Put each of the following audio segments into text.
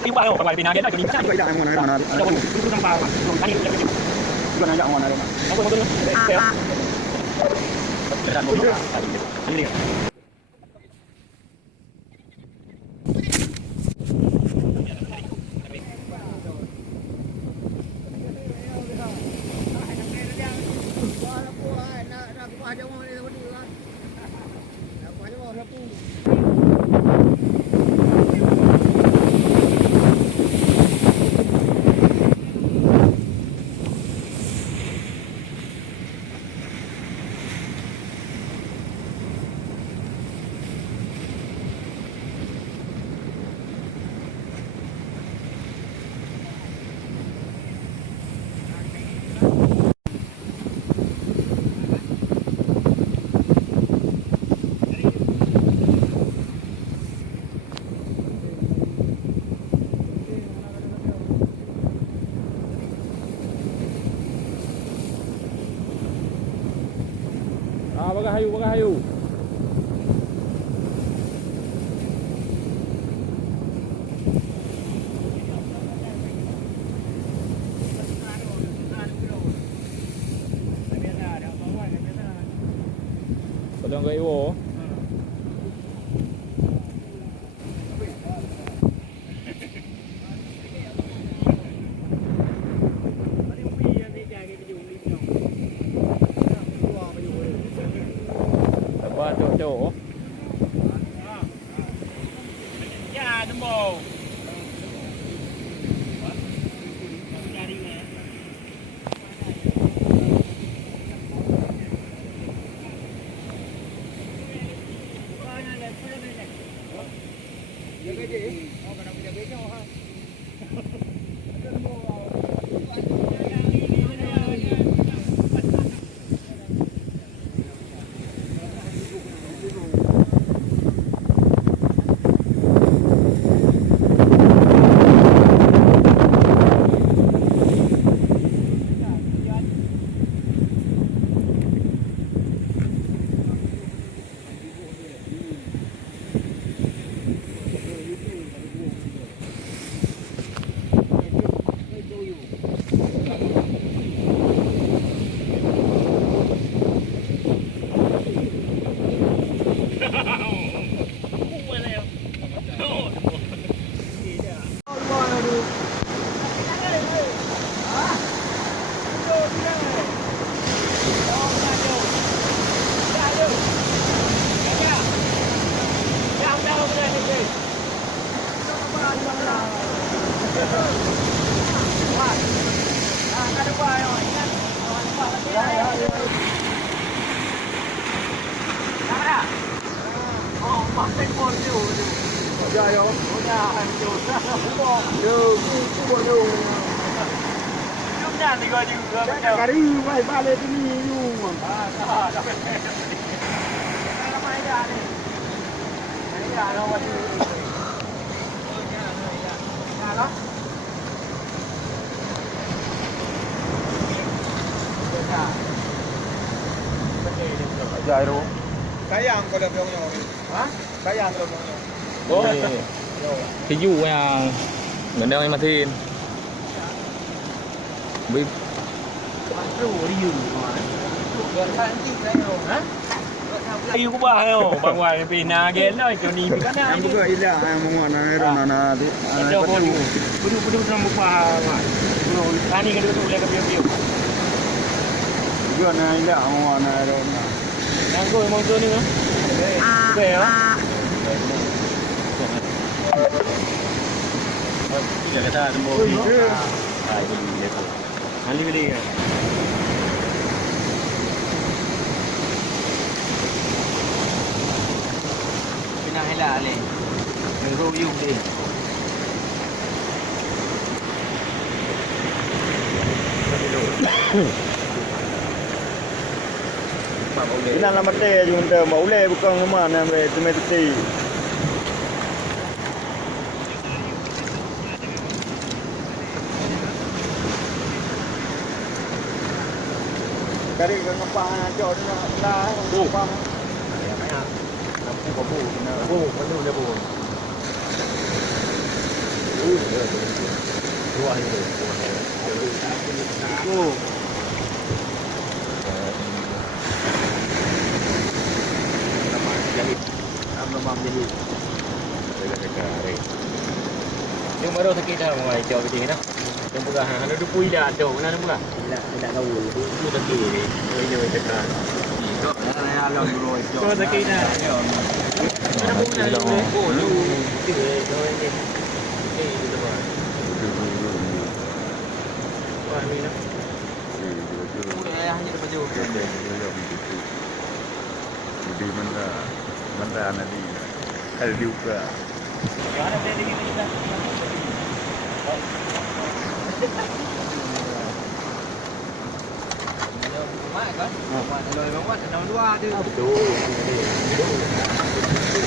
Yung ba ako, pag pinagyan na, kanina. Ikaw ilaan mo na rin natin. Ito ko, gusto ng bawa. Kanina, Ikaw na ilaan mo na rin. ako mo doon. Kaya. Ano yan? Wag hayo. Padang kayo oh. Chỗ Ya, nemo. Cari vai vale di minum. Gyro. Sayang ko daw yung yun. Ha? Sayang ko daw yung. Ôi, cái dụ à, gần đây anh mà thiên. Bị Yêu của bà heo, bà ngoài pinagyan na, ito ni Pika na. Ang buka ila ang mga nairo na natin. Ito ko, budu na mo pa. Ani ka dito ulit ka piyo. Buka na ila ang mga nairo na. Yang ko mo to ni mo. Kaya. Tidak kata tembok ni. Ah, ini dia tu. Ali beli kan. Pinahila ali. Nag-review din. Pinalamatay yung maulay bukang naman na may tumetiti. Kari kang pangan jo na pang. Kaya kaya. Aku ko bu na. Bu, ano le bu. Luar itu. Oh. Nama jadi. Nhưng mà đâu thì kia ngoài chờ cái gì đó. Trong bữa hàng nó đuôi là đâu nó đúng là. Tidak tahu. Đuôi tadi ni. Rồi tất cả. Saya lalu rồi. Rồi tadi nè. Nó cũng là cổ lưu cái rồi đi. Cái gì đó. Qua đi đó. Udah hanya dapat jauh. Di mana nanti ada juga. Ada di kita. Mai kan? Rồi bóng quát nó đua đi. Betul.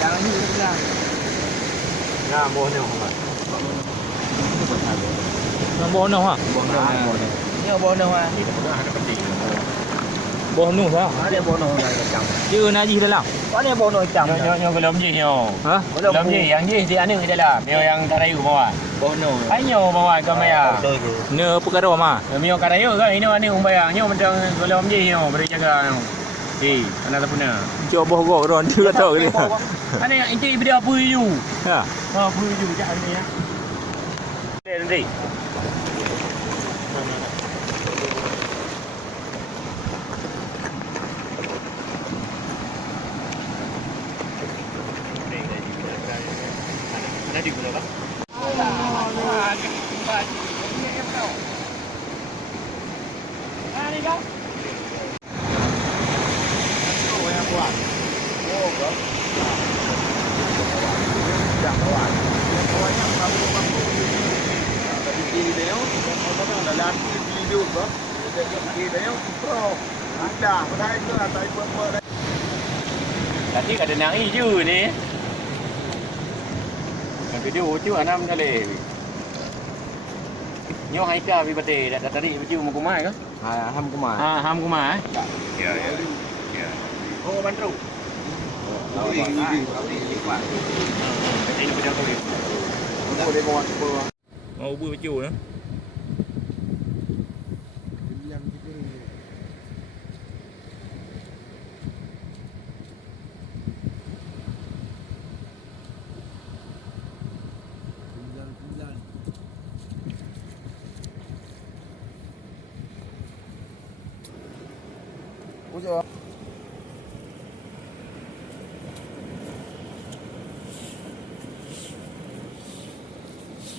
Jangan ni bilang. Nah, mohon không ạ. Nó bò đâu hả? Ni bóng đâu ha? Ini tak ada penting. Bò nung sao? Ada bóng đâu là chậm. Chứ na gì đây nào? Có ni bóng đâu chậm. Nyo belum je nyo. Hả? Belum je yang je dia anu dia lah. Mio yang karayu bawa. Bono. Ai nyo bawa ke maya. Nơ pukado mà. Mio karayu kan ini anu bayang nyo macam belum je nyo beri jaga anu. Di, mana tak puna. Cho bò gỗ rồi chưa thở đi. Ani yang itu dia apa you? Hả? Apa you cak ni ya. Nanti. Ada di gula kan? Tadi ada nang hijau ni. Video chứ anh em ra lề nhau hay cả vì vấn đề đã đi với chiều một cú mai đó Ham của mà. ham cú mai Ya. ô bánh trù ini video tôi Mau bui với chiều nữa.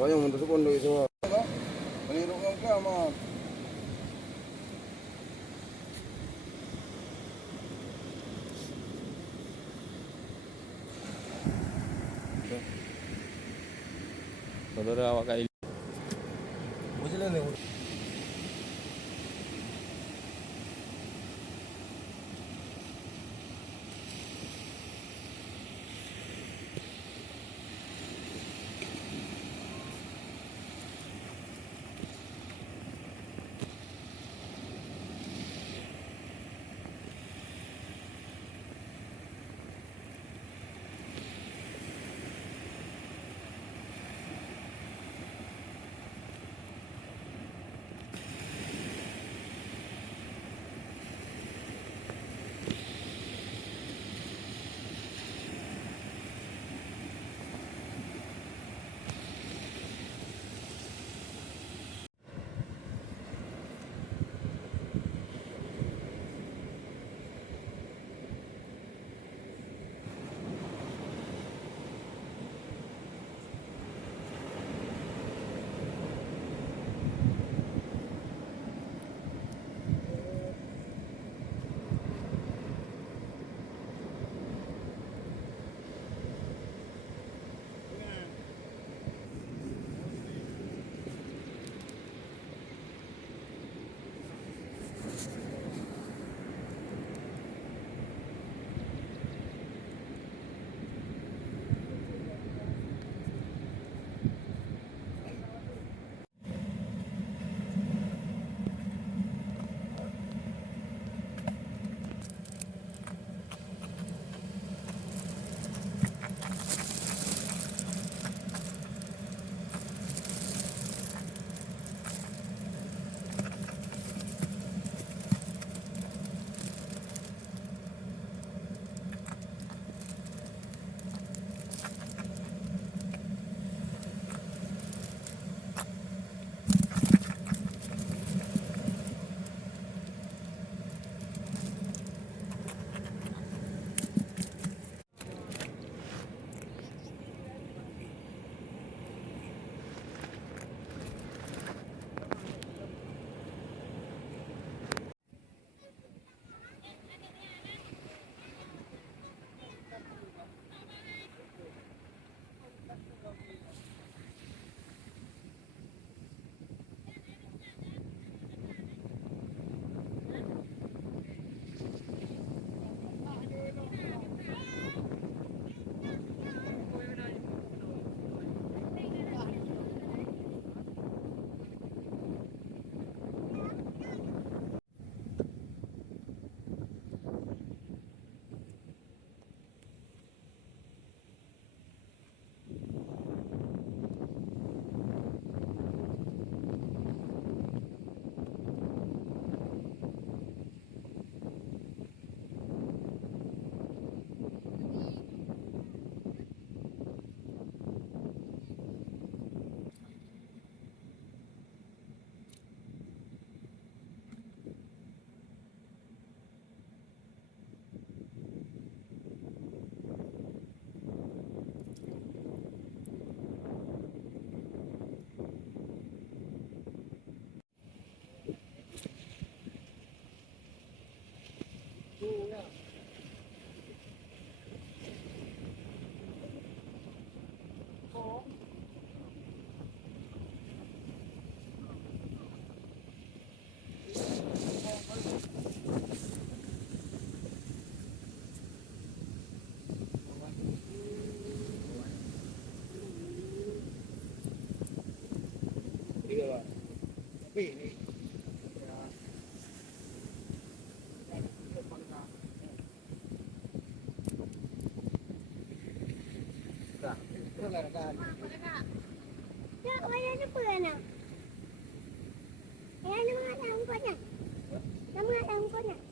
Oh, yang untuk pun dari semua. Meniru kau mah. Saudara awak kali. Macam mana? kopi ni. Ya. Dah, itu lah kan. Ya, wala na po yan. Kaya naman alam ko na. Naman alam ko na.